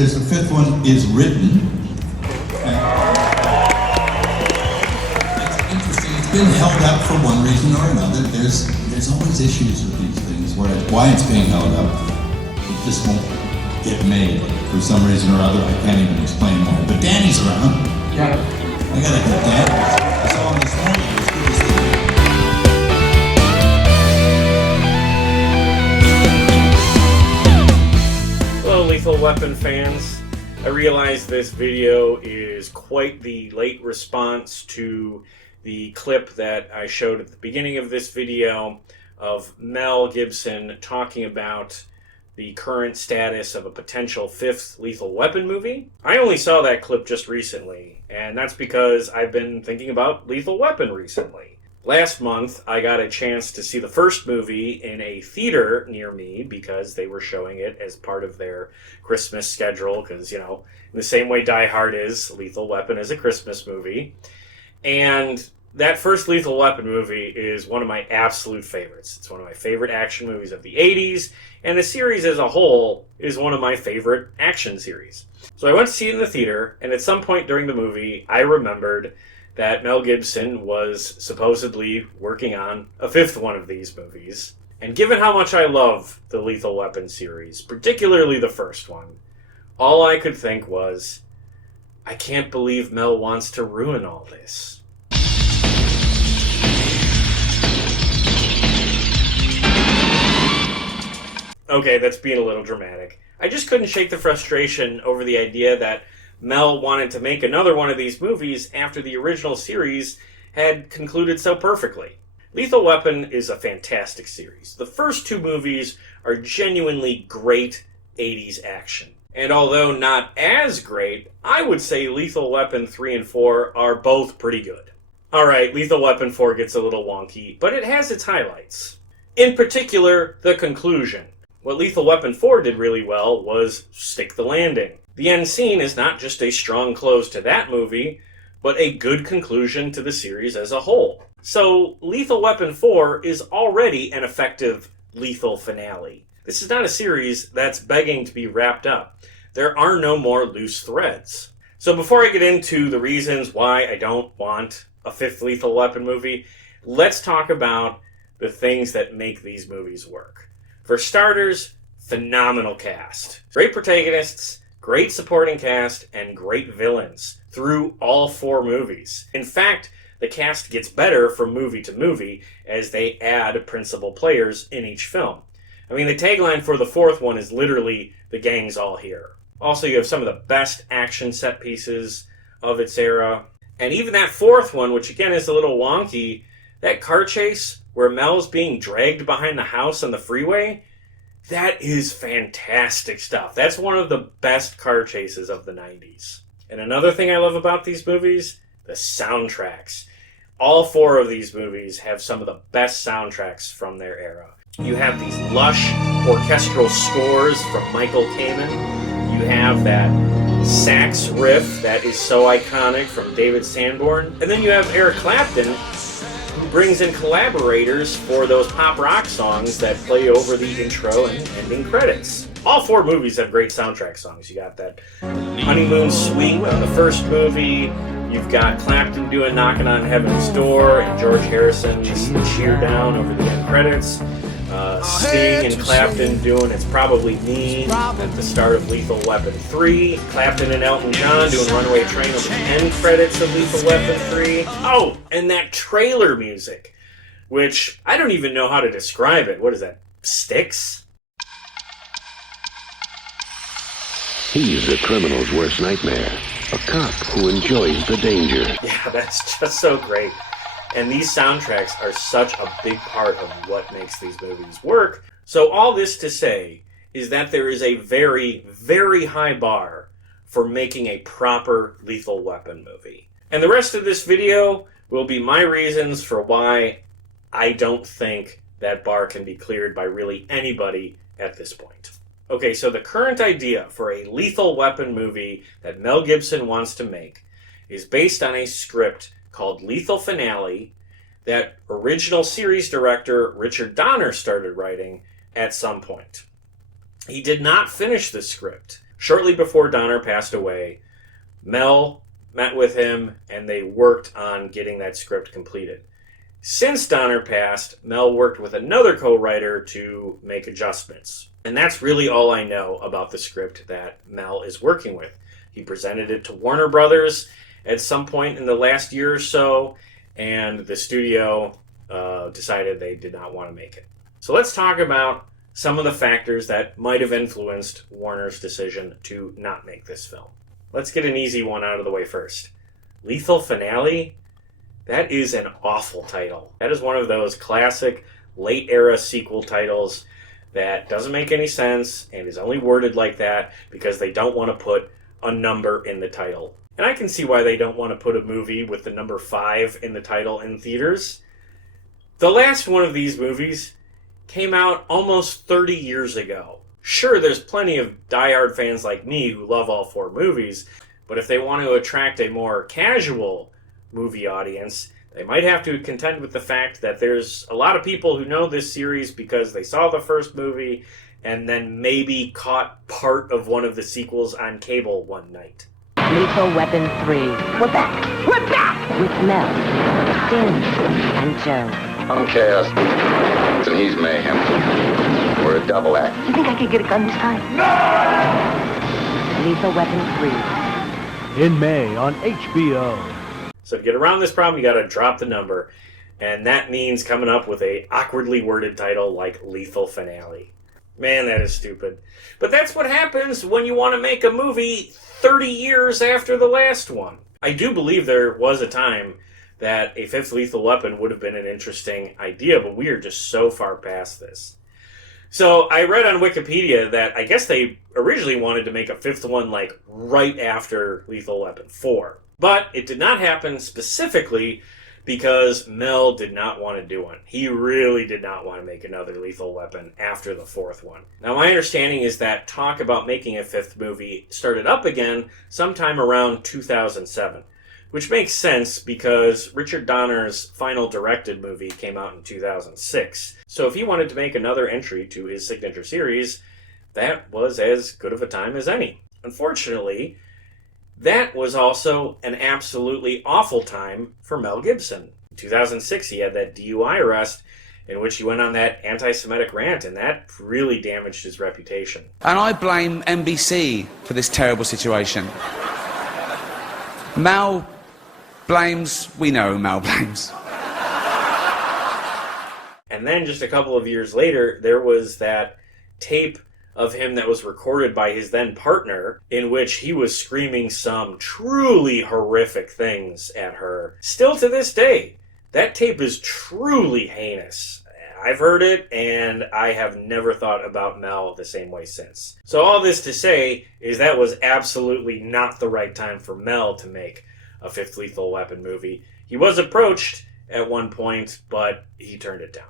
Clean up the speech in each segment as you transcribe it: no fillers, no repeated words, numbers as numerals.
there's a fifth one is written. It's interesting. It's been held up for one reason or another. There's always issues with these things. Why it's being held up, it just won't get made for some reason or other. I can't even explain why. But Danny's around. Yeah. I gotta get Danny. I saw him this morning. It was good to see him. Hello, Lethal Weapon fans. I realize this video is quite the late response to the clip that I showed at the beginning of this video of Mel Gibson talking about the current status of a potential fifth Lethal Weapon movie. I only saw that clip just recently, and that's because I've been thinking about Lethal Weapon recently. Last month, I got a chance to see the first movie in a theater near me because they were showing it as part of their Christmas schedule, because, you know, in the same way Die Hard is, Lethal Weapon is a Christmas movie. And that first Lethal Weapon movie is one of my absolute favorites. It's one of my favorite action movies of the 80s, and the series as a whole is one of my favorite action series. So I went to see it in the theater, and at some point during the movie, I remembered that Mel Gibson was supposedly working on a fifth one of these movies. And given how much I love the Lethal Weapon series, particularly the first one, all I could think was, I can't believe Mel wants to ruin all this. Okay, that's being a little dramatic. I just couldn't shake the frustration over the idea that Mel wanted to make another one of these movies after the original series had concluded so perfectly. Lethal Weapon is a fantastic series. The first two movies are genuinely great 80s action. And although not as great, I would say Lethal Weapon 3 and 4 are both pretty good. Alright, Lethal Weapon 4 gets a little wonky, but it has its highlights. In particular, the conclusion. What Lethal Weapon 4 did really well was stick the landing. The end scene is not just a strong close to that movie, but a good conclusion to the series as a whole. So, Lethal Weapon 4 is already an effective lethal finale. This is not a series that's begging to be wrapped up. There are no more loose threads. So before I get into the reasons why I don't want a fifth Lethal Weapon movie, let's talk about the things that make these movies work. For starters, phenomenal cast. Great protagonists, great supporting cast, and great villains through all four movies. In fact, the cast gets better from movie to movie as they add principal players in each film. I mean, the tagline for the fourth one is literally, "The gang's all here." Also, you have some of the best action set pieces of its era. And even that fourth one, which again is a little wonky, that car chase where Mel's being dragged behind the house on the freeway, that is fantastic stuff. That's one of the best car chases of the 90s. And another thing I love about these movies, the soundtracks. All four of these movies have some of the best soundtracks from their era. You have these lush orchestral scores from Michael Kamen. You have that sax riff that is so iconic from David Sanborn. And then you have Eric Clapton, who brings in collaborators for those pop rock songs that play over the intro and ending credits. All four movies have great soundtrack songs. You got that Honeymoon Suite in the first movie. You've got Clapton doing Knocking on Heaven's Door and George Harrison's Cheer Down over the end credits. Sting and Clapton doing It's Probably Me at the start of Lethal Weapon 3. Clapton and Elton John doing Runaway Train over the end credits of Lethal Weapon 3. Oh, and that trailer music, which I don't even know how to describe it. What is that? Styx? He's a criminal's worst nightmare. A cop who enjoys the danger. Yeah, that's just so great. And these soundtracks are such a big part of what makes these movies work. So all this to say is that there is a very, very high bar for making a proper Lethal Weapon movie. And the rest of this video will be my reasons for why I don't think that bar can be cleared by really anybody at this point. Okay, so the current idea for a Lethal Weapon movie that Mel Gibson wants to make is based on a script called Lethal Finale that original series director Richard Donner started writing at some point. He did not finish the script. Shortly before Donner passed away, Mel met with him and they worked on getting that script completed. Since Donner passed, Mel worked with another co-writer to make adjustments. And that's really all I know about the script that Mel is working with. He presented it to Warner Brothers at some point in the last year or so, and the studio decided they did not want to make it. So let's talk about some of the factors that might have influenced Warner's decision to not make this film. Let's get an easy one out of the way first. Lethal Finale? That is an awful title. That is one of those classic late-era sequel titles that doesn't make any sense and is only worded like that because they don't want to put a number in the title. And I can see why they don't want to put a movie with the number 5 in the title in theaters. The last one of these movies came out almost 30 years ago. Sure, there's plenty of diehard fans like me who love all 4 movies, but if they want to attract a more casual movie audience, they might have to contend with the fact that there's a lot of people who know this series because they saw the first movie and then maybe caught part of one of the sequels on cable one night. Lethal Weapon 3. We're back! We're back! With Mel, Stin, and Joe. I'm Chaos, and he's Mayhem. We're a double act. You think I could get a gun this time? No! Lethal Weapon 3. In May on HBO. So to get around this problem, you got to drop the number, and that means coming up with a awkwardly worded title like Lethal Finale. Man, that is stupid. But that's what happens when you want to make a movie 30 years after the last one. I do believe there was a time that a 5th Lethal Weapon would have been an interesting idea, but we are just so far past this. So I read on Wikipedia that I guess they originally wanted to make a 5th one like right after Lethal Weapon 4. But it did not happen specifically because Mel did not want to do one. He really did not want to make another Lethal Weapon after the 4th one. Now, my understanding is that talk about making a 5th movie started up again sometime around 2007, which makes sense because Richard Donner's final directed movie came out in 2006. So if he wanted to make another entry to his signature series, that was as good of a time as any. Unfortunately, that was also an absolutely awful time for Mel Gibson. In 2006, he had that DUI arrest in which he went on that anti-Semitic rant, and that really damaged his reputation. And I blame NBC for this terrible situation. Mel blames, we know who Mel blames. And then just a couple of years later, there was that tape of him that was recorded by his then partner, in which he was screaming some truly horrific things at her. Still to this day, that tape is truly heinous. I've heard it, and I have never thought about Mel the same way since. So all this to say is that was absolutely not the right time for Mel to make a 5th Lethal Weapon movie. He was approached at one point, but he turned it down.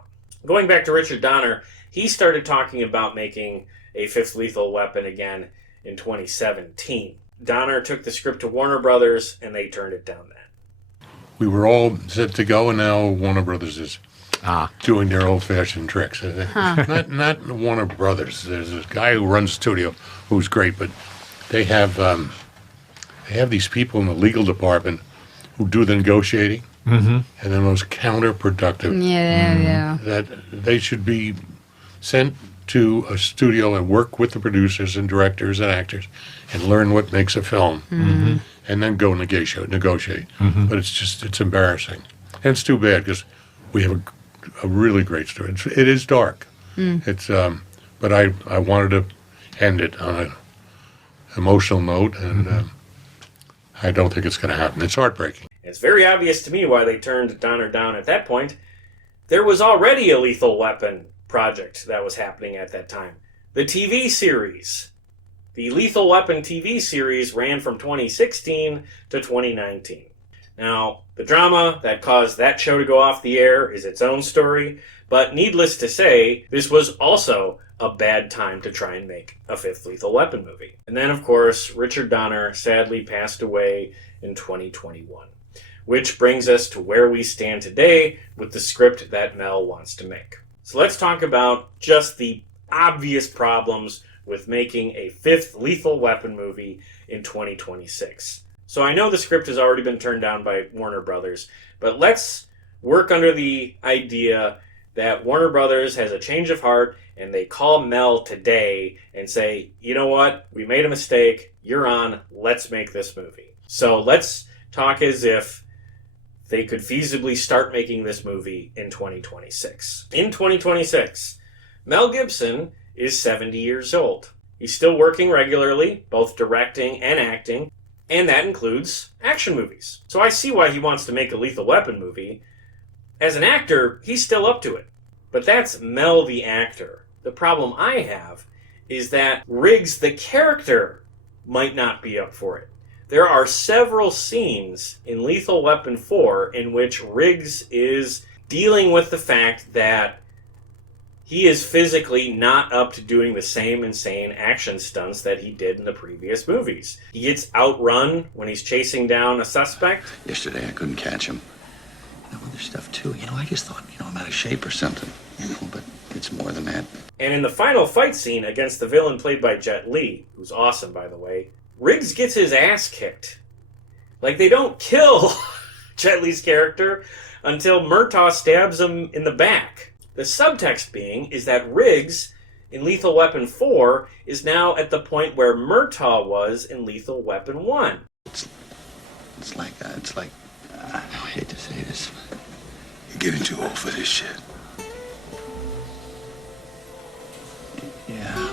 Going back to Richard Donner, he started talking about making a 5th Lethal Weapon again in 2017. Donner took the script to Warner Brothers, and they turned it down then. We were all set to go, and now Warner Brothers is doing their old-fashioned tricks. Not Warner Brothers. There's a guy who runs the studio who's great, but they have these people in the legal department who do the negotiating, and they're most counterproductive. Yeah. That they should be sent to a studio and work with the producers and directors and actors and learn what makes a film, and then go negotiate. But it's embarrassing. And it's too bad because we have a really great story. It is dark. But I wanted to end it on an emotional note, and I don't think it's going to happen. It's heartbreaking. It's very obvious to me why they turned Donner down at that point. There was already a Lethal Weapon project that was happening at that time. The TV series. The Lethal Weapon TV series ran from 2016 to 2019. Now, the drama that caused that show to go off the air is its own story, but needless to say, this was also a bad time to try and make a 5th Lethal Weapon movie. And then, of course, Richard Donner sadly passed away in 2021. Which brings us to where we stand today with the script that Mel wants to make. So let's talk about just the obvious problems with making a 5th Lethal Weapon movie in 2026. So I know the script has already been turned down by Warner Brothers, but let's work under the idea that Warner Brothers has a change of heart and they call Mel today and say, you know what, we made a mistake, you're on, let's make this movie. So let's talk as if they could feasibly start making this movie in 2026. In 2026, Mel Gibson is 70 years old. He's still working regularly, both directing and acting, and that includes action movies. So I see why he wants to make a Lethal Weapon movie. As an actor, he's still up to it. But that's Mel the actor. The problem I have is that Riggs the character might not be up for it. There are several scenes in Lethal Weapon 4 in which Riggs is dealing with the fact that he is physically not up to doing the same insane action stunts that he did in the previous movies. He gets outrun when he's chasing down a suspect. Yesterday I couldn't catch him. Other stuff too. I just thought, I'm out of shape or something. But it's more than that. And in the final fight scene against the villain played by Jet Li, who's awesome by the way, Riggs gets his ass kicked. Like, they don't kill Jet Li's character until Murtaugh stabs him in the back. The subtext being is that Riggs in Lethal Weapon 4 is now at the point where Murtaugh was in Lethal Weapon 1. It's like I hate to say this. You're getting too old for this shit. Yeah.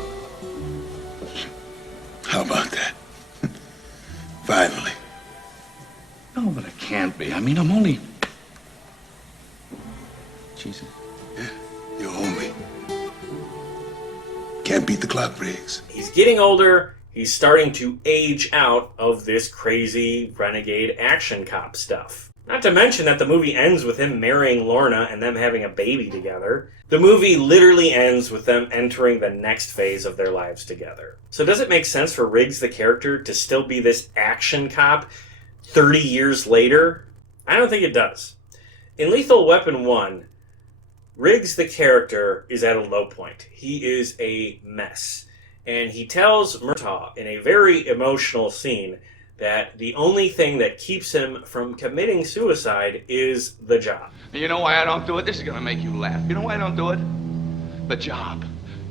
How about that? Finally. No, but I can't be. I'm only... Jesus. Yeah, you're only. Can't beat the clock, Briggs. He's getting older. He's starting to age out of this crazy renegade action cop stuff. Not to mention that the movie ends with him marrying Lorna and them having a baby together. The movie literally ends with them entering the next phase of their lives together. So does it make sense for Riggs the character to still be this action cop 30 years later? I don't think it does. In Lethal Weapon 1, Riggs the character is at a low point. He is a mess. And he tells Murtaugh in a very emotional scene that the only thing that keeps him from committing suicide is the job. You know why I don't do it? This is gonna make you laugh. You know why I don't do it? The job.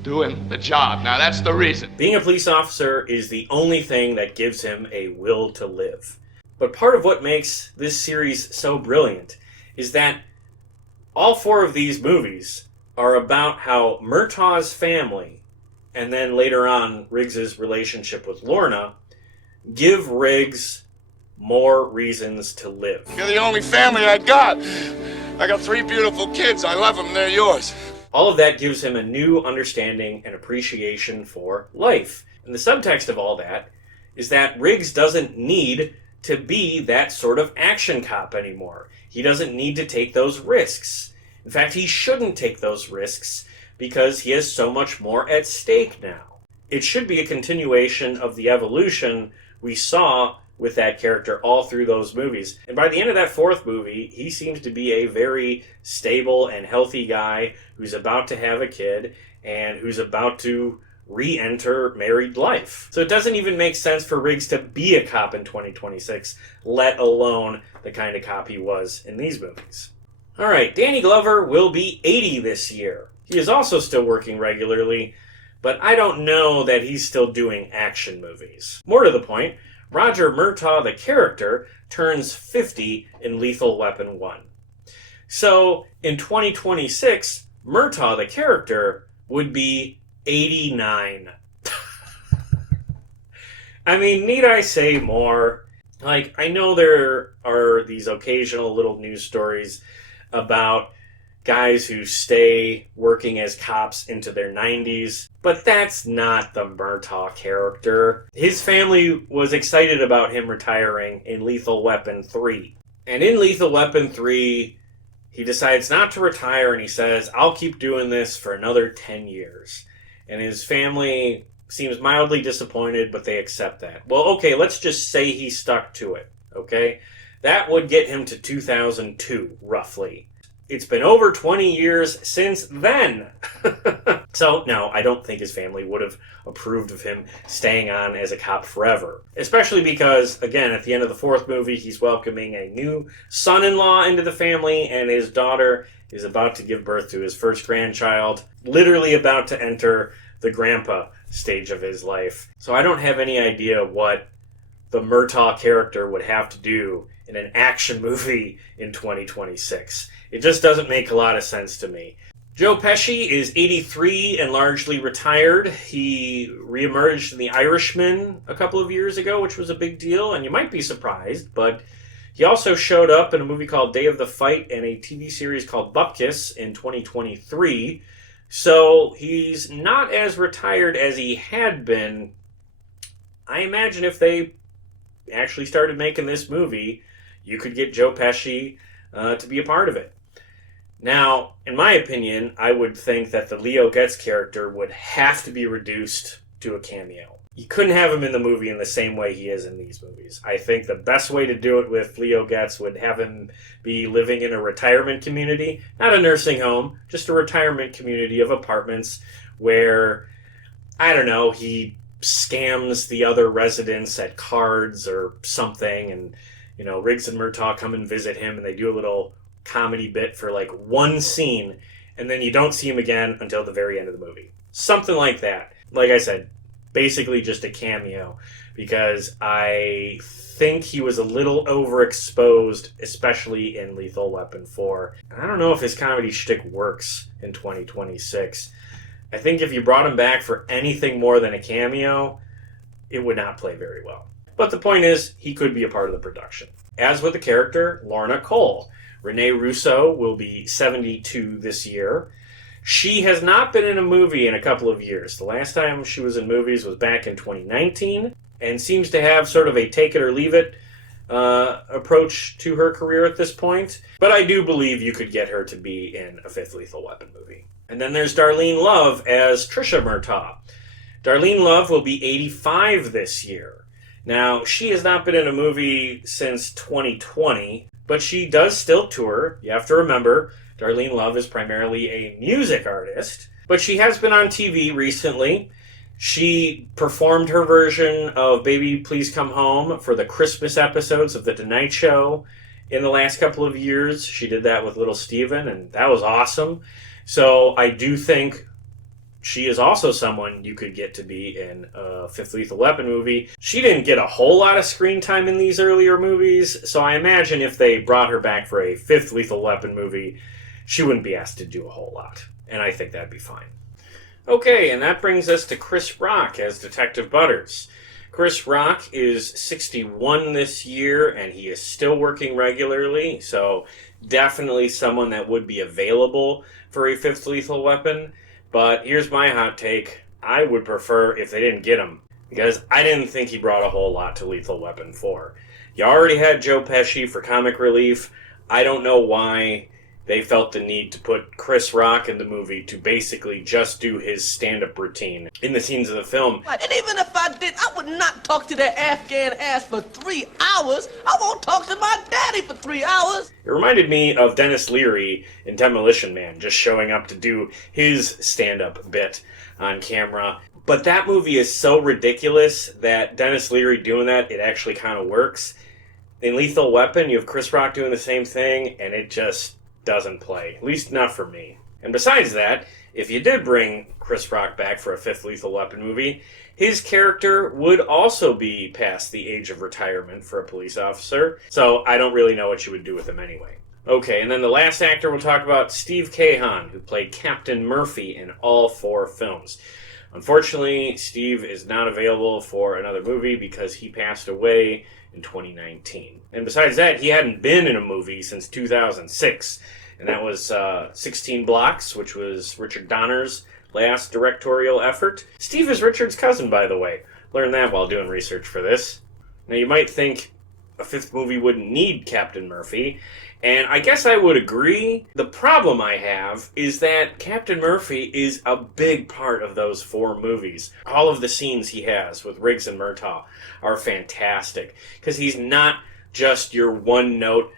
Doing the job. Now that's the reason. Being a police officer is the only thing that gives him a will to live. But part of what makes this series so brilliant is that all 4 of these movies are about how Murtaugh's family, and then later on Riggs's relationship with Lorna, give Riggs more reasons to live. You're the only family I got. I got 3 beautiful kids. I love them. They're yours. All of that gives him a new understanding and appreciation for life. And the subtext of all that is that Riggs doesn't need to be that sort of action cop anymore. He doesn't need to take those risks. In fact, he shouldn't take those risks because he has so much more at stake now. It should be a continuation of the evolution we saw with that character all through those movies. And by the end of that 4th movie, he seems to be a very stable and healthy guy who's about to have a kid and who's about to re-enter married life. So it doesn't even make sense for Riggs to be a cop in 2026, let alone the kind of cop he was in these movies. All right, Danny Glover will be 80 this year. He is also still working regularly, but I don't know that he's still doing action movies. More to the point, Roger Murtaugh, the character, turns 50 in Lethal Weapon 1. So, in 2026, Murtaugh, the character, would be 89. I mean, need I say more? Like, I know there are these occasional little news stories about guys who stay working as cops into their 90s, but that's not the Murtaugh character. His family was excited about him retiring in Lethal Weapon 3. And in Lethal Weapon 3, he decides not to retire and he says, I'll keep doing this for another 10 years. And his family seems mildly disappointed, but they accept that. Well, okay, let's just say he stuck to it, okay? That would get him to 2002, roughly. It's been over 20 years since then. So, no, I don't think his family would have approved of him staying on as a cop forever. Especially because, again, at the end of the fourth movie, he's welcoming a new son-in-law into the family, and his daughter is about to give birth to his first grandchild, literally about to enter the grandpa stage of his life. So I don't have any idea what the Murtaugh character would have to do in an action movie in 2026. It just doesn't make a lot of sense to me. Joe Pesci is 83 and largely retired. He reemerged in The Irishman a couple of years ago, which was a big deal, and you might be surprised, but he also showed up in a movie called Day of the Fight and a TV series called Bupkis in 2023. So he's not as retired as he had been. I imagine if they actually started making this movie, you could get Joe Pesci to be a part of it. Now, in my opinion, I would think that the Leo Getz character would have to be reduced to a cameo. You couldn't have him in the movie in the same way he is in these movies. I think the best way to do it with Leo Getz would have him be living in a retirement community, not a nursing home, just a retirement community of apartments where, I don't know, he scams the other residents at cards or something, and, you know, Riggs and Murtaugh come and visit him, and they do a little comedy bit for like one scene, and then you don't see him again until the very end of the movie. Something like that. Like I said, basically just a cameo, because I think he was a little overexposed, especially in Lethal Weapon 4. And I don't know if his comedy shtick works in 2026. I think if you brought him back for anything more than a cameo, it would not play very well. But the point is, he could be a part of the production. As with the character, Lorna Cole. Renee Russo will be 72 this year. She has not been in a movie in a couple of years. The last time she was in movies was back in 2019, and seems to have sort of a take it or leave it approach to her career at this point. But I do believe you could get her to be in a fifth Lethal Weapon movie. And then there's Darlene Love as Trisha Murtaugh. Darlene Love will be 85 this year. Now, she has not been in a movie since 2020, but she does still tour. You have to remember, Darlene Love is primarily a music artist, but she has been on TV recently. She performed her version of Baby Please Come Home for the Christmas episodes of The Tonight Show in the last couple of years. She did that with Little Steven, and that was awesome. So I do think she is also someone you could get to be in a Fifth Lethal Weapon movie. She didn't get a whole lot of screen time in these earlier movies, so I imagine if they brought her back for a Fifth Lethal Weapon movie, she wouldn't be asked to do a whole lot. And I think that'd be fine. Okay, and that brings us to Chris Rock as Detective Butters. Chris Rock is 61 this year, and he is still working regularly, so definitely someone that would be available for a Fifth Lethal Weapon. But here's my hot take. I would prefer if they didn't get him, because I didn't think he brought a whole lot to Lethal Weapon 4. You already had Joe Pesci for comic relief. I don't know why they felt the need to put Chris Rock in the movie to basically just do his stand-up routine in the scenes of the film. And even if I did, I would not talk to that Afghan ass for 3 hours. I won't talk to my daddy for 3 hours. It reminded me of Dennis Leary in Demolition Man, just showing up to do his stand-up bit on camera. But that movie is so ridiculous that Dennis Leary doing that, it actually kind of works. In Lethal Weapon, you have Chris Rock doing the same thing, and it just doesn't play. At least not for me. And besides that, if you did bring Chris Rock back for a Fifth Lethal Weapon movie, his character would also be past the age of retirement for a police officer, so I don't really know what you would do with him anyway. Okay, and then the last actor we'll talk about, Steve Cahan, who played Captain Murphy in all 4 films. Unfortunately, Steve is not available for another movie because he passed away in 2019. And besides that, he hadn't been in a movie since 2006, and that was 16 Blocks, which was Richard Donner's last directorial effort. Steve is Richard's cousin, by the way. Learned that while doing research for this. Now, you might think a 5th movie wouldn't need Captain Murphy, and I guess I would agree. The problem I have is that Captain Murphy is a big part of those 4 movies. All of the scenes he has with Riggs and Murtaugh are fantastic, because he's not just your one-note,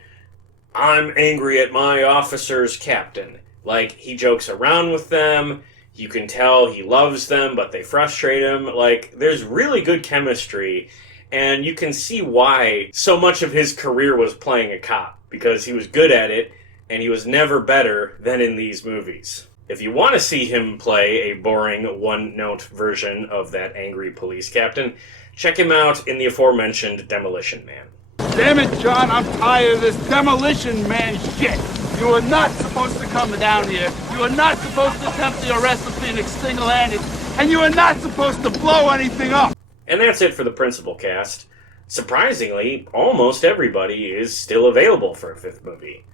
I'm angry at my officer's captain. Like, he jokes around with them. You can tell he loves them, but they frustrate him. Like, there's really good chemistry, and you can see why so much of his career was playing a cop, because he was good at it, and he was never better than in these movies. If you want to see him play a boring, one-note version of that angry police captain, check him out in the aforementioned Demolition Man. Damn it, John, I'm tired of this Demolition Man shit. You are not supposed to come down here. You are not supposed to attempt the arrest of Phoenix single-handed. And you are not supposed to blow anything up. And that's it for the principal cast. Surprisingly, almost everybody is still available for a fifth movie.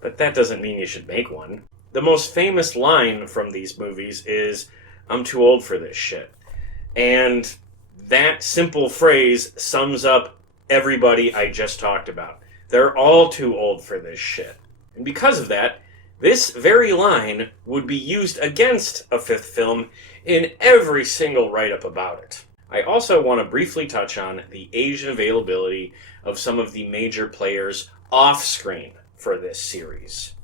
But that doesn't mean you should make one. The most famous line from these movies is, "I'm too old for this shit." And that simple phrase sums up everybody I just talked about. They're all too old for this shit. And because of that, this very line would be used against a fifth film in every single write-up about it. I also want to briefly touch on the age and availability of some of the major players off-screen for this series.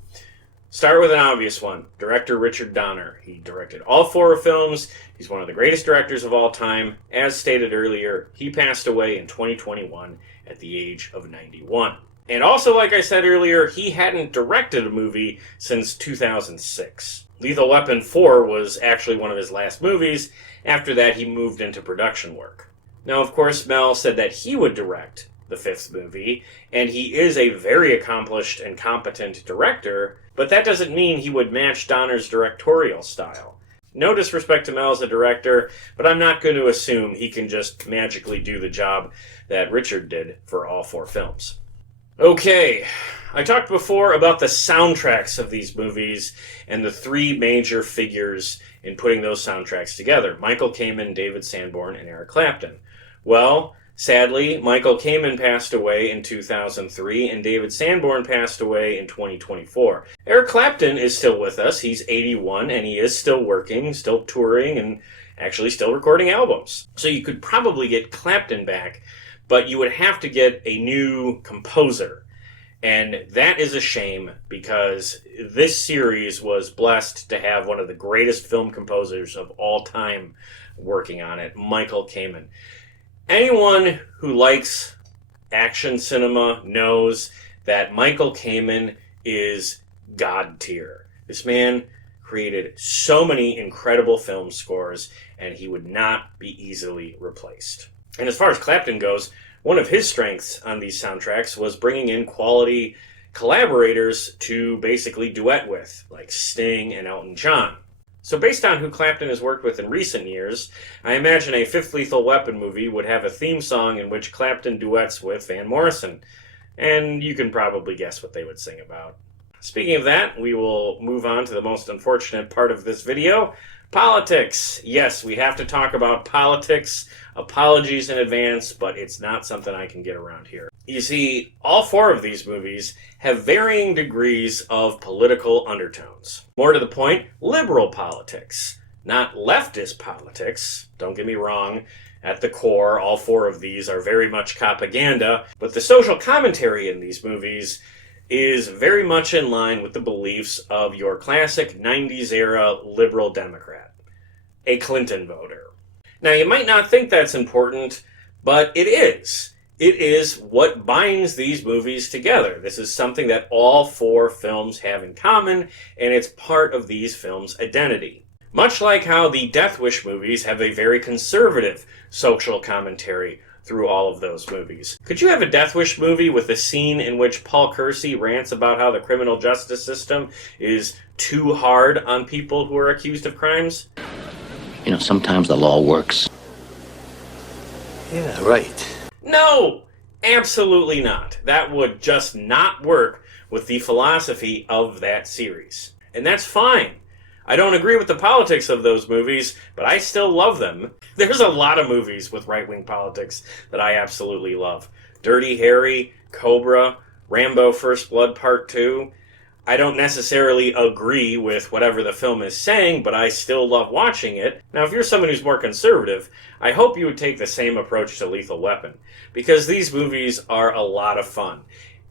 Start with an obvious one, director Richard Donner. He directed all 4 films. He's one of the greatest directors of all time. As stated earlier, he passed away in 2021 at the age of 91. And also, like I said earlier, he hadn't directed a movie since 2006. Lethal Weapon 4 was actually one of his last movies. After that, he moved into production work. Now, of course, Mel said that he would direct the 5th movie, and he is a very accomplished and competent director, but that doesn't mean he would match Donner's directorial style. No disrespect to Mel as a director, but I'm not going to assume he can just magically do the job that Richard did for all 4 films. Okay, I talked before about the soundtracks of these movies and the 3 major figures in putting those soundtracks together: Michael Kamen, David Sanborn, and Eric Clapton. Well, sadly, Michael Kamen passed away in 2003, and David Sanborn passed away in 2024. Eric Clapton is still with us. He's 81, and he is still working, still touring, and actually still recording albums. So you could probably get Clapton back, but you would have to get a new composer. And that is a shame, because this series was blessed to have one of the greatest film composers of all time working on it, Michael Kamen. Anyone who likes action cinema knows that Michael Kamen is God tier. This man created so many incredible film scores, and he would not be easily replaced. And as far as Clapton goes, one of his strengths on these soundtracks was bringing in quality collaborators to basically duet with, like Sting and Elton John. So based on who Clapton has worked with in recent years, I imagine a 5th Lethal Weapon movie would have a theme song in which Clapton duets with Van Morrison. And you can probably guess what they would sing about. Speaking of that, we will move on to the most unfortunate part of this video, politics. Yes, we have to talk about politics. Apologies in advance, but it's not something I can get around here. You see, all 4 of these movies have varying degrees of political undertones. More to the point, liberal politics, not leftist politics. Don't get me wrong. At the core, all 4 of these are very much propaganda, but the social commentary in these movies is very much in line with the beliefs of your classic 90s era liberal Democrat, a Clinton voter. Now, you might not think that's important, but it is. It is what binds these movies together. This is something that all 4 films have in common, and it's part of these films' identity. Much like how the Death Wish movies have a very conservative social commentary through all of those movies. Could you have a Death Wish movie with a scene in which Paul Kersey rants about how the criminal justice system is too hard on people who are accused of crimes? You know, sometimes the law works. Yeah, right. No! Absolutely not. That would just not work with the philosophy of that series. And that's fine. I don't agree with the politics of those movies, but I still love them. There's a lot of movies with right-wing politics that I absolutely love. Dirty Harry, Cobra, Rambo First Blood Part 2. I don't necessarily agree with whatever the film is saying, but I still love watching it. Now, if you're someone who's more conservative, I hope you would take the same approach to Lethal Weapon, because these movies are a lot of fun.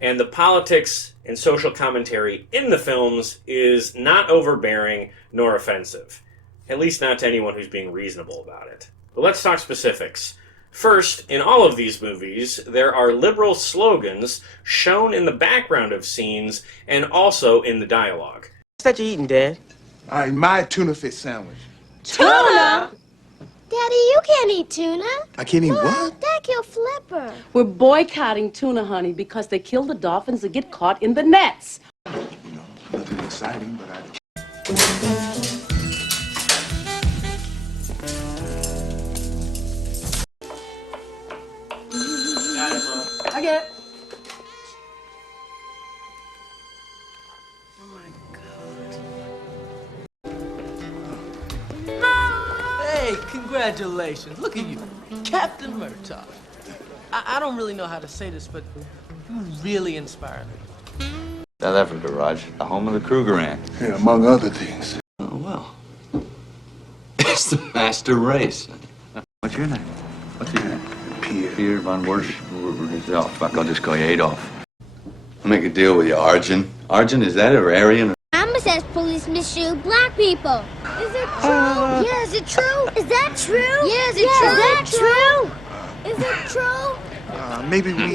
And the politics and social commentary in the films is not overbearing nor offensive. At least not to anyone who's being reasonable about it. But let's talk specifics. First, in all of these movies, there are liberal slogans shown in the background of scenes and also in the dialogue. What's that you eating, Dad? My tuna fish sandwich. Tuna? Daddy, you can't eat tuna. I can't eat Look, what? Dad killed Flipper. We're boycotting tuna, honey, because they kill the dolphins that get caught in the nets. Nothing exciting, but I... I get it. Hey, congratulations. Look at you. Captain Murtaugh. I don't really know how to say this, but you really inspire me. South Africa, Raj, the home of the Kruger ant. Yeah, among other things. Oh, well. It's the master race. What's your name? What's your name? Pierre von Wersch. Oh, fuck, I'll just call you Adolf. I'll make a deal with you, Arjun. Arjun, is that a Aryan? Mama says police misshoot black people. Is it true? Yeah, is it true? Is that true? Yeah, is it true? Is that true? Is it true? Maybe we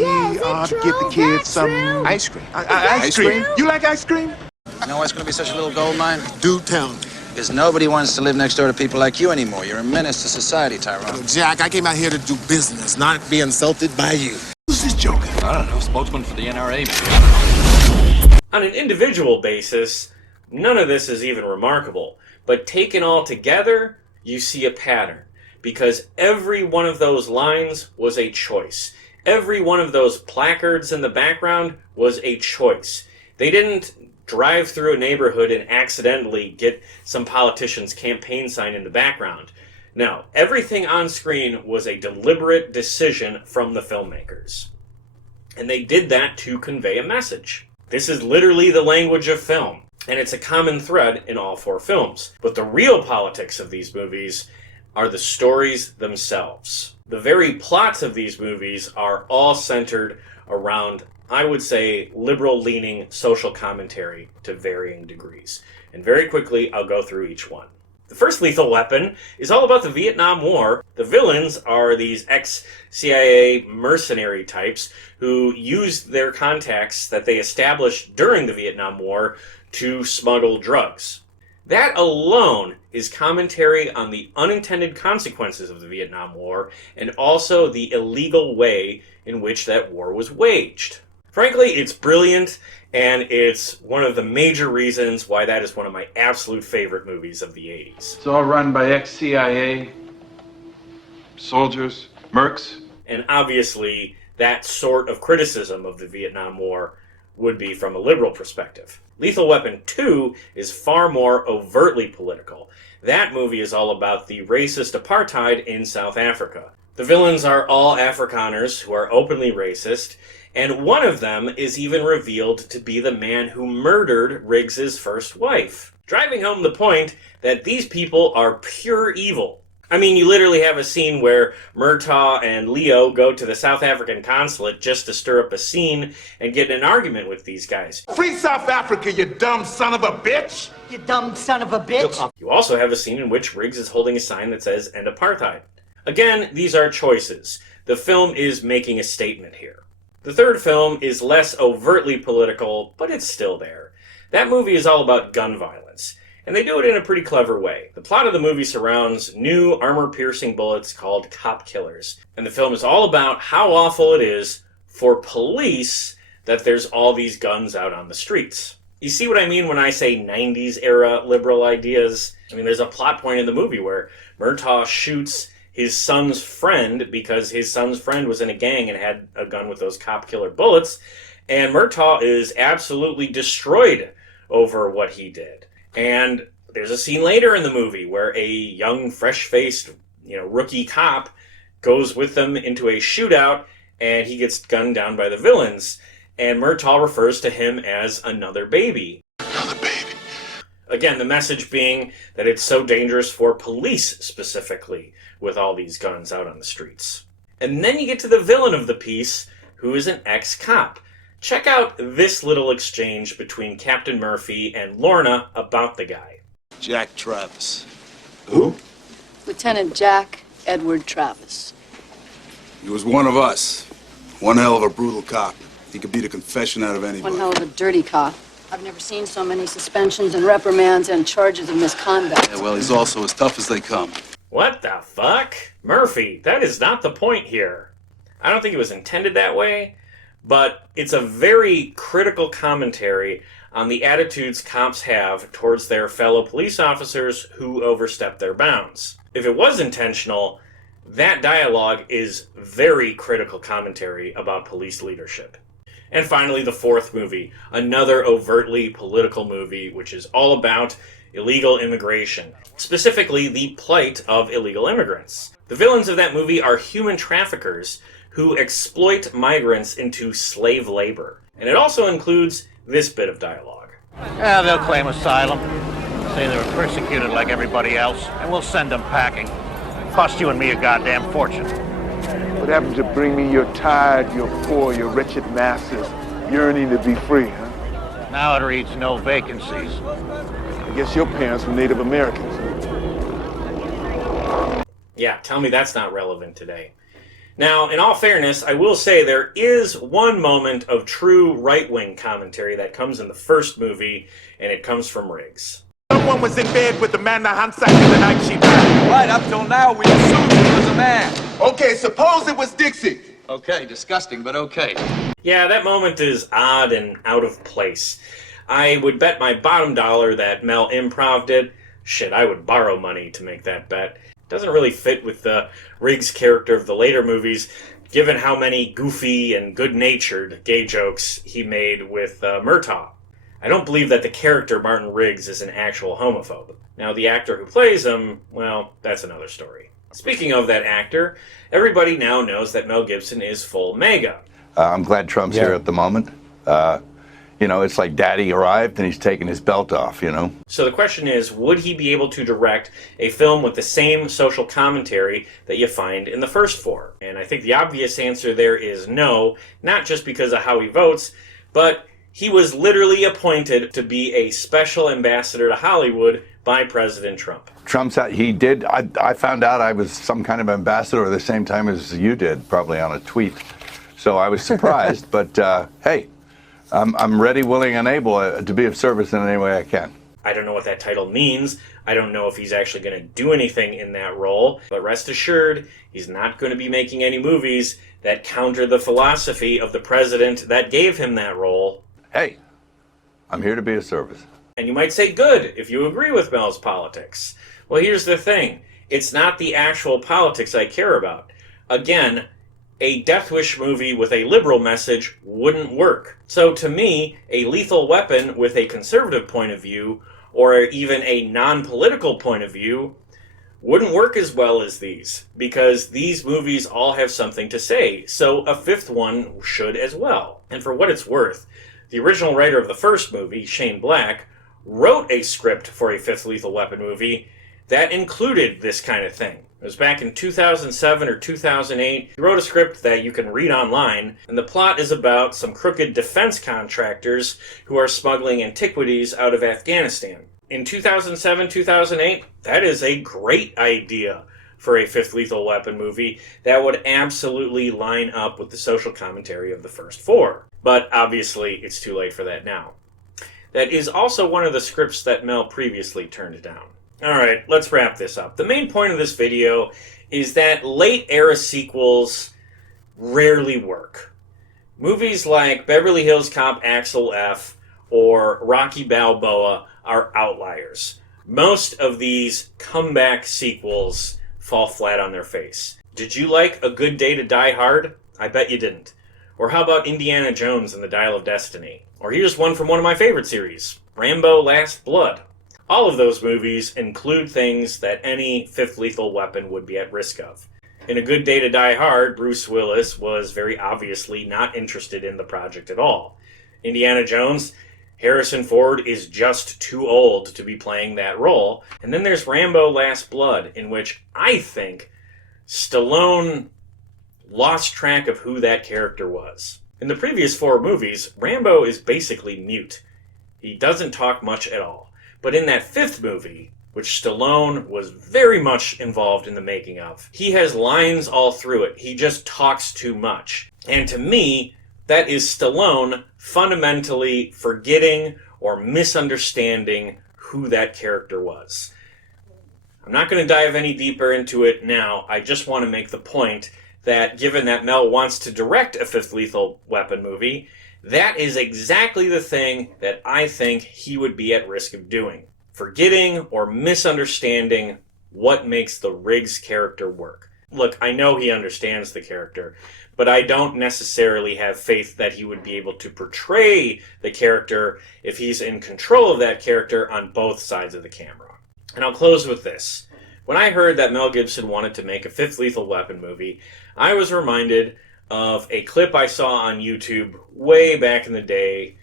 true? give the kids some true? ice cream. Ice cream? You like ice cream? You know why it's going to be such a little gold mine? Do tell me. Because nobody wants to live next door to people like you anymore. You're a menace to society, Tyrone. Jack, I came out here to do business, not be insulted by you. Who's this joking? I don't know, spokesman for the NRA, maybe. On an individual basis, none of this is even remarkable. But taken all together, you see a pattern. Because every one of those lines was a choice. Every one of those placards in the background was a choice. They didn't drive through a neighborhood and accidentally get some politician's campaign sign in the background. No, everything on screen was a deliberate decision from the filmmakers. And they did that to convey a message. This is literally the language of film, and it's a common thread in all four films. But the real politics of these movies are the stories themselves. The very plots of these movies are all centered around, I would say, liberal-leaning social commentary to varying degrees. And very quickly, I'll go through each one. The first Lethal Weapon is all about the Vietnam War. The villains are these ex-CIA mercenary types who used their contacts that they established during the Vietnam War to smuggle drugs. That alone is commentary on the unintended consequences of the Vietnam War and also the illegal way in which that war was waged. Frankly, it's brilliant, and it's one of the major reasons why that is one of my absolute favorite movies of the 80s. It's all run by ex-CIA soldiers, mercs. And obviously, that sort of criticism of the Vietnam War would be from a liberal perspective. Lethal Weapon 2 is far more overtly political. That movie is all about the racist apartheid in South Africa. The villains are all Afrikaners who are openly racist, and one of them is even revealed to be the man who murdered Riggs's first wife, driving home the point that these people are pure evil. I mean, you literally have a scene where Murtaugh and Leo go to the South African consulate just to stir up a scene and get in an argument with these guys. Free South Africa, you dumb son of a bitch! You dumb son of a bitch! You also have a scene in which Riggs is holding a sign that says "End Apartheid." Again, these are choices. The film is making a statement here. The third film is less overtly political, but it's still there. That movie is all about gun violence, and they do it in a pretty clever way. The plot of the movie surrounds new armor-piercing bullets called cop killers, and the film is all about how awful it is for police that there's all these guns out on the streets. You see what I mean when I say 90s era liberal ideas? I mean, there's a plot point in the movie where Murtaugh shoots his son's friend because his son's friend was in a gang and had a gun with those cop killer bullets, and Murtaugh is absolutely destroyed over what he did. And there's a scene later in the movie where a young, fresh-faced, rookie cop goes with them into a shootout, and he gets gunned down by the villains. And Murtaugh refers to him as another baby. Another baby. Again, the message being that it's so dangerous for police, specifically, with all these guns out on the streets. And then you get to the villain of the piece, who is an ex-cop. Check out this little exchange between Captain Murphy and Lorna about the guy. Jack Travis. Who? Lieutenant Jack Edward Travis. He was one of us. One hell of a brutal cop. He could beat a confession out of One anybody. hell of a dirty cop. I've never seen so many suspensions and reprimands and charges of misconduct. Yeah, well, he's also as tough as they come. What the fuck? Murphy, that is not the point here. I don't think it was intended that way, but it's a very critical commentary on the attitudes cops have towards their fellow police officers who overstep their bounds. If it was intentional, that dialogue is very critical commentary about police leadership. And finally, the fourth movie, another overtly political movie, which is all about illegal immigration, specifically the plight of illegal immigrants. The villains of that movie are human traffickers who exploit migrants into slave labor. And it also includes this bit of dialogue. Yeah, they'll claim asylum. Say they were persecuted like everybody else, and we'll send them packing. Cost you and me a goddamn fortune. What happened to bring me your tired, your poor, your wretched masses yearning to be free, huh? Now it reads no vacancies. I guess your parents were Native Americans. Yeah, tell me that's not relevant today. Now, in all fairness, I will say there is one moment of true right-wing commentary that comes in the first movie, and it comes from Riggs. Someone was in bed with Amanda Hansack the night she died. Right, up till now we assumed it was a man. Okay, suppose it was Dixie. Okay, disgusting, but okay. Yeah, that moment is odd and out of place. I would bet my bottom dollar that Mel improv'd it. Shit, I would borrow money to make that bet. Doesn't really fit with the Riggs character of the later movies, given how many goofy and good-natured gay jokes he made with Murtaugh. I don't believe that the character Martin Riggs is an actual homophobe. Now, the actor who plays him, well, that's another story. Speaking of that actor, everybody now knows that Mel Gibson is full MAGA. I'm glad Trump's here at the moment. You know, it's like Daddy arrived and he's taking his belt off, you know? So the question is, would he be able to direct a film with the same social commentary that you find in the first four? And I think the obvious answer there is no, not just because of how he votes, but he was literally appointed to be a special ambassador to Hollywood by President Trump. He did. I found out I was some kind of ambassador at the same time as you did, probably on a tweet. So I was surprised, but hey, I'm ready, willing, and able to be of service in any way I can. I don't know what that title means. I don't know if he's actually going to do anything in that role, but rest assured, he's not going to be making any movies that counter the philosophy of the president that gave him that role. Hey, I'm here to be of service. And you might say, good, if you agree with Mel's politics. Well, here's the thing. It's not the actual politics I care about. Again, a Death Wish movie with a liberal message wouldn't work. So to me, a Lethal Weapon with a conservative point of view, or even a non-political point of view, wouldn't work as well as these, because these movies all have something to say, so a fifth one should as well. And for what it's worth, the original writer of the first movie, Shane Black, wrote a script for a fifth Lethal Weapon movie that included this kind of thing. It was back in 2007 or 2008. He wrote a script that you can read online, and the plot is about some crooked defense contractors who are smuggling antiquities out of Afghanistan. In 2007, 2008, that is a great idea for a fifth Lethal Weapon movie that would absolutely line up with the social commentary of the first four. But obviously, it's too late for that now. That is also one of the scripts that Mel previously turned down. Alright, let's wrap this up. The main point of this video is that late-era sequels rarely work. Movies like Beverly Hills Cop Axel F or Rocky Balboa are outliers. Most of these comeback sequels fall flat on their face. Did you like A Good Day to Die Hard? I bet you didn't. Or how about Indiana Jones and the Dial of Destiny? Or here's one from one of my favorite series, Rambo Last Blood. All of those movies include things that any fifth Lethal Weapon would be at risk of. In A Good Day to Die Hard, Bruce Willis was very obviously not interested in the project at all. Indiana Jones, Harrison Ford is just too old to be playing that role. And then there's Rambo Last Blood, in which I think Stallone lost track of who that character was. In the previous 4 movies, Rambo is basically mute. He doesn't talk much at all. But in that 5th movie, which Stallone was very much involved in the making of, he has lines all through it. He just talks too much. And to me, that is Stallone fundamentally forgetting or misunderstanding who that character was. I'm not going to dive any deeper into it now. I just want to make the point that given that Mel wants to direct a 5th Lethal Weapon movie, that is exactly the thing that I think he would be at risk of doing. Forgetting or misunderstanding what makes the Riggs character work. Look, I know he understands the character, but I don't necessarily have faith that he would be able to portray the character if he's in control of that character on both sides of the camera. And I'll close with this. When I heard that Mel Gibson wanted to make a 5th Lethal Weapon movie, I was reminded of a clip I saw on YouTube way back in the day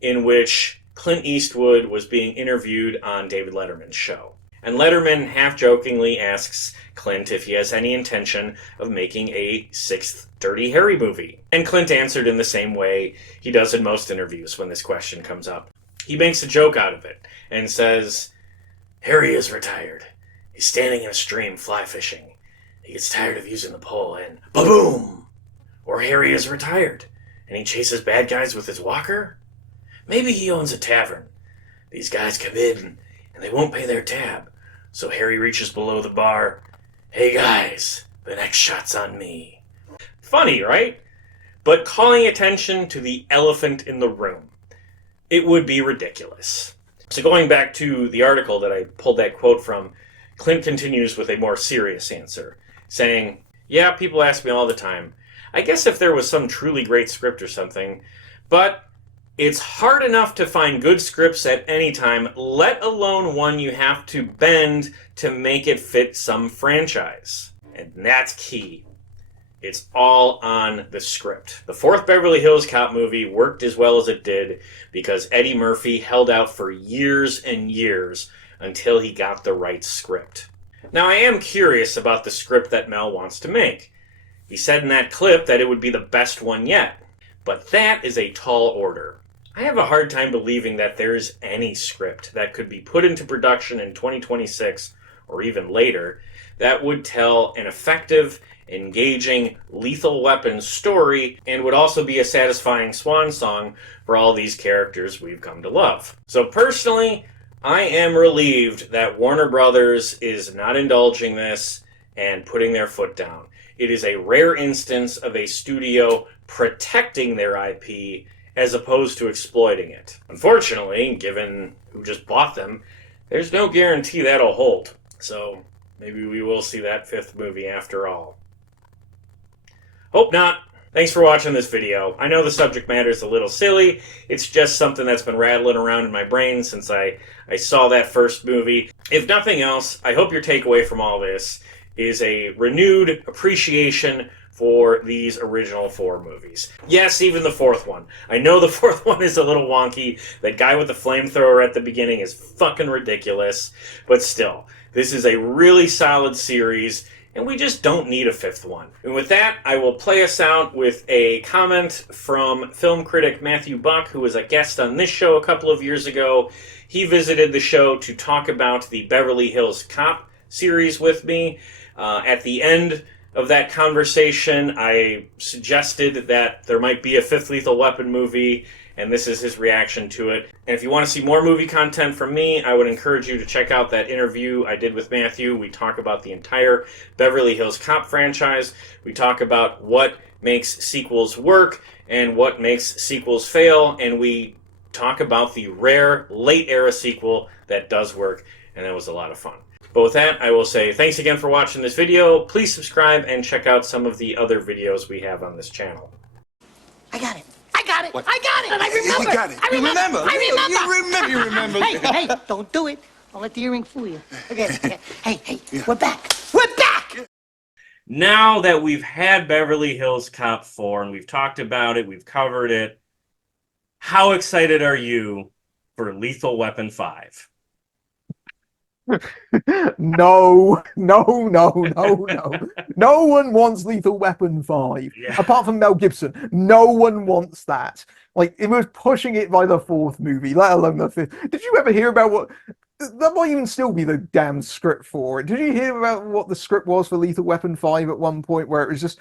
in which Clint Eastwood was being interviewed on David Letterman's show. And Letterman half-jokingly asks Clint if he has any intention of making a 6th Dirty Harry movie. And Clint answered in the same way he does in most interviews when this question comes up. He makes a joke out of it and says, "Harry is retired. He's standing in a stream fly fishing. He gets tired of using the pole and ba-boom! Or Harry is retired and he chases bad guys with his walker. Maybe he owns a tavern. These guys come in and they won't pay their tab. So Harry reaches below the bar. Hey guys, the next shot's on me." Funny, right? But calling attention to the elephant in the room. It would be ridiculous. So going back to the article that I pulled that quote from, Clint continues with a more serious answer, saying, "Yeah, people ask me all the time. I guess if there was some truly great script or something, but it's hard enough to find good scripts at any time, let alone one you have to bend to make it fit some franchise." And that's key. It's all on the script. The 4th Beverly Hills Cop movie worked as well as it did because Eddie Murphy held out for years and years until he got the right script. Now, I am curious about the script that Mel wants to make. He said in that clip that it would be the best one yet, but that is a tall order. I have a hard time believing that there's any script that could be put into production in 2026 or even later that would tell an effective, engaging Lethal Weapon story and would also be a satisfying swan song for all these characters we've come to love. So personally, I am relieved that Warner Brothers is not indulging this and putting their foot down. It is a rare instance of a studio protecting their IP as opposed to exploiting it. Unfortunately, given who just bought them, there's no guarantee that'll hold. So maybe we will see that 5th movie after all. Hope not. Thanks for watching this video. I know the subject matter is a little silly. It's just something that's been rattling around in my brain since I saw that first movie. If nothing else, I hope your takeaway from all this is a renewed appreciation for these original 4 movies. Yes, even the 4th one. I know the 4th one is a little wonky. That guy with the flamethrower at the beginning is fucking ridiculous. But still, this is a really solid series, and we just don't need a 5th one. And with that, I will play us out with a comment from film critic Mathew Buck, who was a guest on this show a couple of years ago. He visited the show to talk about the Beverly Hills Cop series with me. At the end of that conversation, I suggested that there might be a 5th Lethal Weapon movie, and this is his reaction to it. And if you want to see more movie content from me, I would encourage you to check out that interview I did with Matthew. We talk about the entire Beverly Hills Cop franchise. We talk about what makes sequels work and what makes sequels fail, and we talk about the rare late-era sequel that does work, and that was a lot of fun. But with that, I will say thanks again for watching this video. Please subscribe and check out some of the other videos we have on this channel. I got it. I got it. What? I got it. And I remember. You got it. I remember. You I remember. You remember. Hey, don't do it. Don't let the earring fool you. Okay. Hey, we're back. We're back. Now that we've had Beverly Hills Cop 4 and we've talked about it, we've covered it, how excited are you for Lethal Weapon 5? No. No one wants Lethal Weapon 5. Apart from Mel Gibson, no one wants that. Like, it was pushing it by the fourth movie, let alone the fifth. Did you ever hear about what... That might even still be the damn script for it. Did you hear about what the script was for Lethal Weapon 5 at one point, where it was just...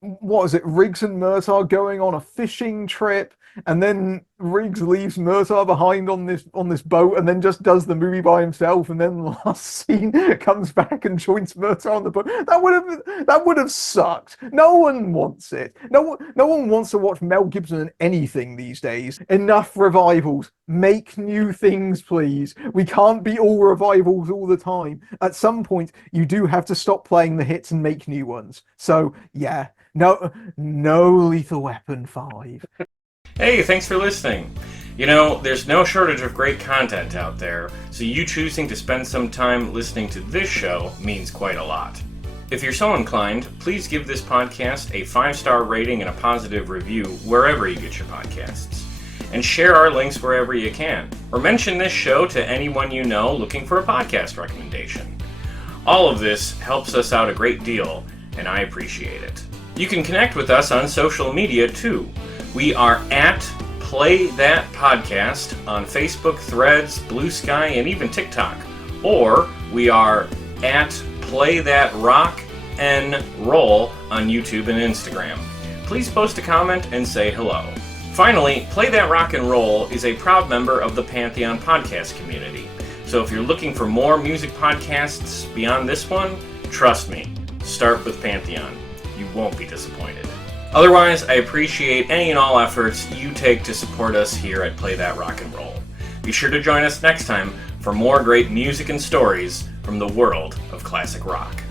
What was it? Riggs and Murtaugh going on a fishing trip, and then Riggs leaves Murtaugh behind on this boat, and then just does the movie by himself, and then the last scene comes back and joins Murtaugh on the boat. That would have sucked. No one wants it. No one wants to watch Mel Gibson in anything these days. Enough revivals. Make new things, please. We can't be all revivals all the time. At some point, you do have to stop playing the hits and make new ones. So yeah. No Lethal Weapon 5. Hey, thanks for listening. You know, there's no shortage of great content out there, so you choosing to spend some time listening to this show means quite a lot. If you're so inclined, please give this podcast a 5-star rating and a positive review wherever you get your podcasts. And share our links wherever you can. Or mention this show to anyone you know looking for a podcast recommendation. All of this helps us out a great deal, and I appreciate it. You can connect with us on social media too. We are at Play That Podcast on Facebook, Threads, Blue Sky, and even TikTok. Or we are at Play That Rock and Roll on YouTube and Instagram. Please post a comment and say hello. Finally, Play That Rock and Roll is a proud member of the Pantheon podcast community. So if you're looking for more music podcasts beyond this one, trust me, start with Pantheon. You won't be disappointed. Otherwise, I appreciate any and all efforts you take to support us here at Play That Rock and Roll. Be sure to join us next time for more great music and stories from the world of classic rock.